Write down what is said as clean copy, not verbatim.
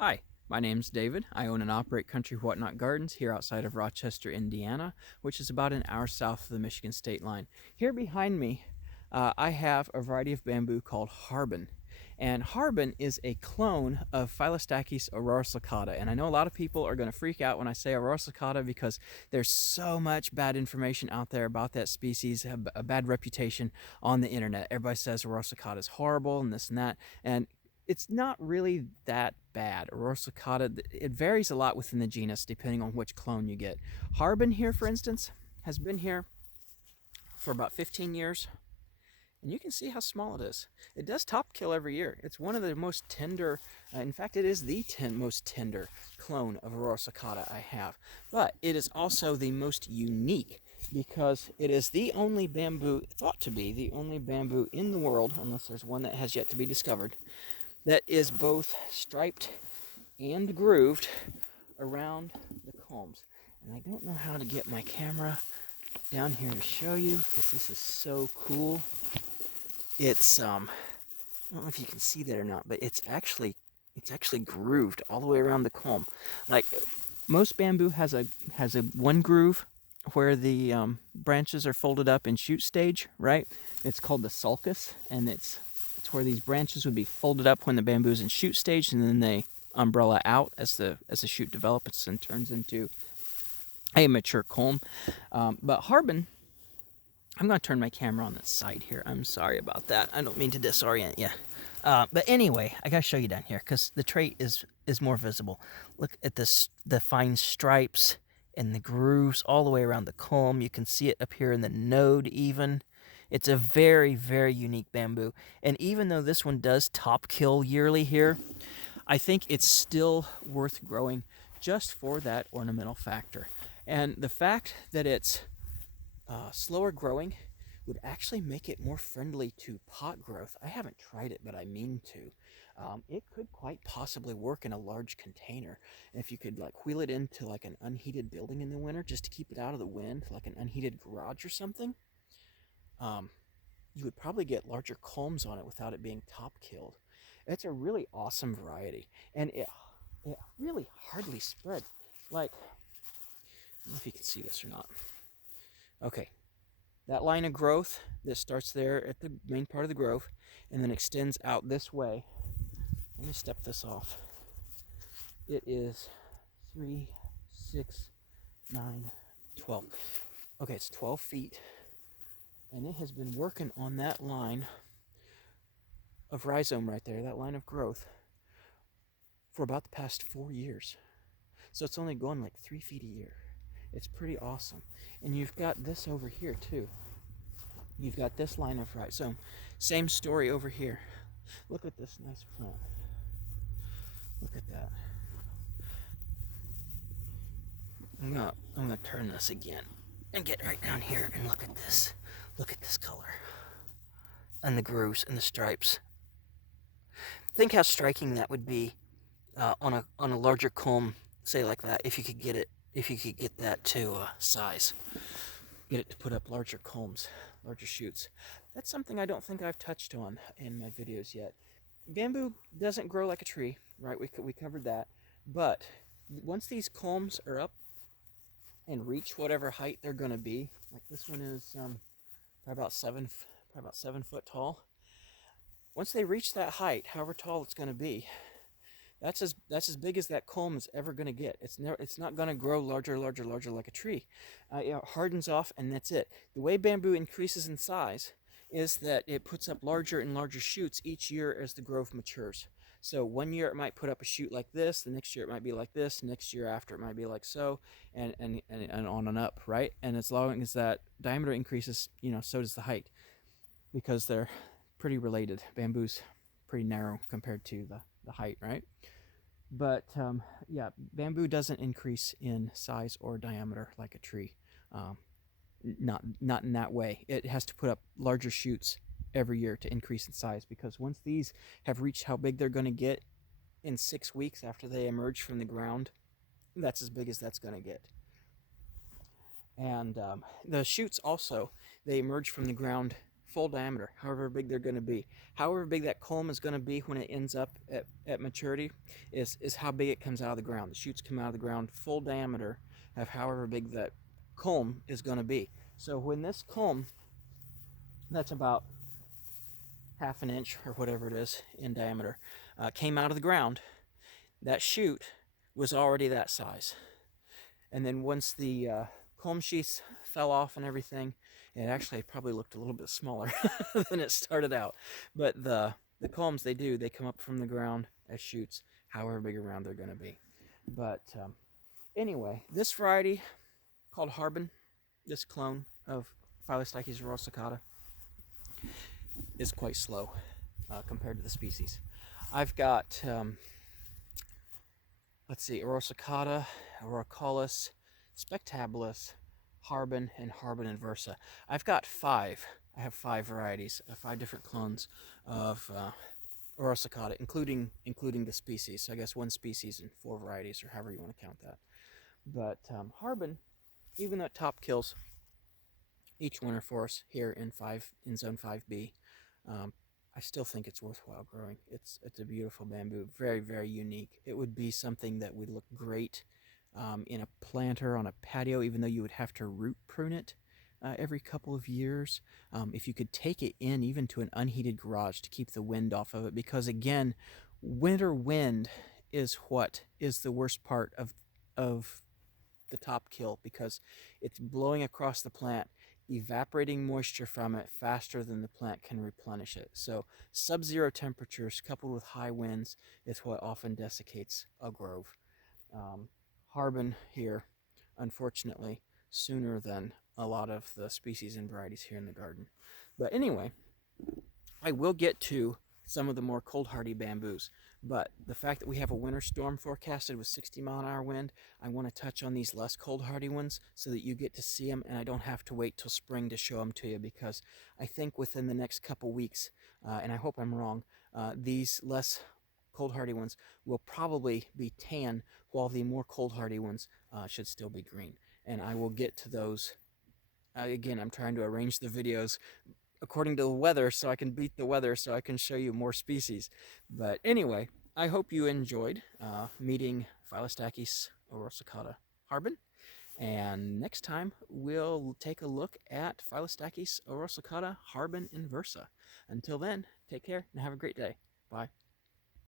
Hi, my name's David. I own and operate Country Whatnot Gardens here outside of Rochester, Indiana, which is about an hour south of the Michigan state line. Here behind me, I have a variety of bamboo called Harbin. And Harbin is a clone of Phylostachys auroroslicata. And I know a lot of people are going to freak out when I say auroroslicata because there's so much bad information out there about that species, a bad reputation on the internet. Everybody says auroroslicata is horrible and this and that. And it's not really that bad. Auroroslicata, it varies a lot within the genus depending on which clone you get. Harbin here, for instance, has been here for about 15 years, and you can see how small it is. It does top kill every year. It's one of the most tender, in fact, it is the most tender clone of Auroroslicata I have. But it is also the most unique because it is the only bamboo, thought to be the only bamboo in the world, unless there's one that has yet to be discovered, that is both striped and grooved around the culms. And I don't know how to get my camera down here to show you because this is so cool. It's I don't know if you can see that or not, but it's actually grooved all the way around the culm. Like most bamboo has a one groove where the branches are folded up in shoot stage, right? It's called the sulcus, and it's where these branches would be folded up when the bamboo is in shoot stage, and then they umbrella out as the shoot develops and turns into a mature culm. But Harbin, I'm going to turn my camera on the side here. I'm sorry about that. I don't mean to disorient you. But anyway, I got to show you down here because the trait is more visible. Look at this, the fine stripes and the grooves all the way around the culm. You can see it up here in the node even. It's a very, very unique bamboo. And even though this one does top kill yearly here, I think it's still worth growing just for that ornamental factor. And the fact that it's slower growing would actually make it more friendly to pot growth. I haven't tried it, but I mean to. It could quite possibly work in a large container. And if you could like wheel it into like an unheated building in the winter just to keep it out of the wind, like an unheated garage or something, you would probably get larger culms on it without it being top killed. It's a really awesome variety, and it really hardly spread. Like, I don't know if you can see this or not. Okay, that line of growth that starts there at the main part of the grove and then extends out this way. Let me step this off. It is 3, 6, 9, 12. Okay, it's 12 feet. And it has been working on that line of rhizome right there, that line of growth, for about the past 4 years. So it's only going like 3 feet a year. It's pretty awesome. And you've got this over here too. You've got this line of rhizome. Same story over here. Look at this nice plant. Look at that. I'm gonna turn this again and get right down here and look at this. Look at this color. And the grooves and the stripes. Think how striking that would be on a larger culm, say like that, if you could get that to size. Get it to put up larger culms, larger shoots. That's something I don't think I've touched on in my videos yet. Bamboo doesn't grow like a tree, right? We covered that. But once these culms are up and reach whatever height they're going to be, like this one is probably about 7 foot tall. Once they reach that height, however tall it's going to be, that's as big as that culm is ever going to get. It's not going to grow larger like a tree. It hardens off, and that's it. The way bamboo increases in size is that it puts up larger and larger shoots each year as the growth matures. So one year it might put up a shoot like this, the next year it might be like this, next year after it might be like so, and on and up, right? And as long as that diameter increases, so does the height, because they're pretty related. Bamboo's pretty narrow compared to the height, right? But yeah, bamboo doesn't increase in size or diameter like a tree. Not in that way. It has to put up larger shoots every year to increase in size, because once these have reached how big they're going to get in 6 weeks after they emerge from the ground, that's as big as that's going to get. And the shoots also, they emerge from the ground full diameter, however big they're going to be. However big that culm is going to be when it ends up at maturity is how big it comes out of the ground. The shoots come out of the ground full diameter of however big that culm is going to be. So when this culm, that's about half an inch or whatever it is in diameter, came out of the ground, that shoot was already that size. And then once the culm sheaths fell off and everything, it actually probably looked a little bit smaller than it started out. But the culms, they come up from the ground as shoots, however big around they're going to be. But anyway, this variety called Harbin, this clone of Phyllostachys rosicata, is quite slow compared to the species. I've got, let's see, Rosicata, Auricaulis, Spectabilis, Harbin, and Harbin inversa. I've got five. I have five varieties, five different clones of Rosicata, including the species. So I guess one species and four varieties, or however you want to count that. But Harbin, even though it top kills each winter for us here in Zone 5B, I still think it's worthwhile growing. It's a beautiful bamboo, very, very unique. It would be something that would look great in a planter on a patio, even though you would have to root prune it every couple of years. If you could take it in even to an unheated garage to keep the wind off of it, because again, winter wind is what is the worst part of the top kill, because it's blowing across the plant, evaporating moisture from it faster than the plant can replenish it. So sub-zero temperatures coupled with high winds is what often desiccates a grove. Harbin here, unfortunately, sooner than a lot of the species and varieties here in the garden. But anyway, I will get to some of the more cold hardy bamboos, but the fact that we have a winter storm forecasted with 60-mile-an-hour wind, I want to touch on these less cold hardy ones so that you get to see them and I don't have to wait till spring to show them to you, because I think within the next couple weeks, and I hope I'm wrong, these less cold hardy ones will probably be tan, while the more cold hardy ones should still be green. And I will get to those. Again, I'm trying to arrange the videos according to the weather so I can beat the weather so I can show you more species. But anyway, I hope you enjoyed meeting Phyllostachys rosicata Harbin. And next time, we'll take a look at Phyllostachys rosicata Harbin inversa. Until then, take care and have a great day. Bye.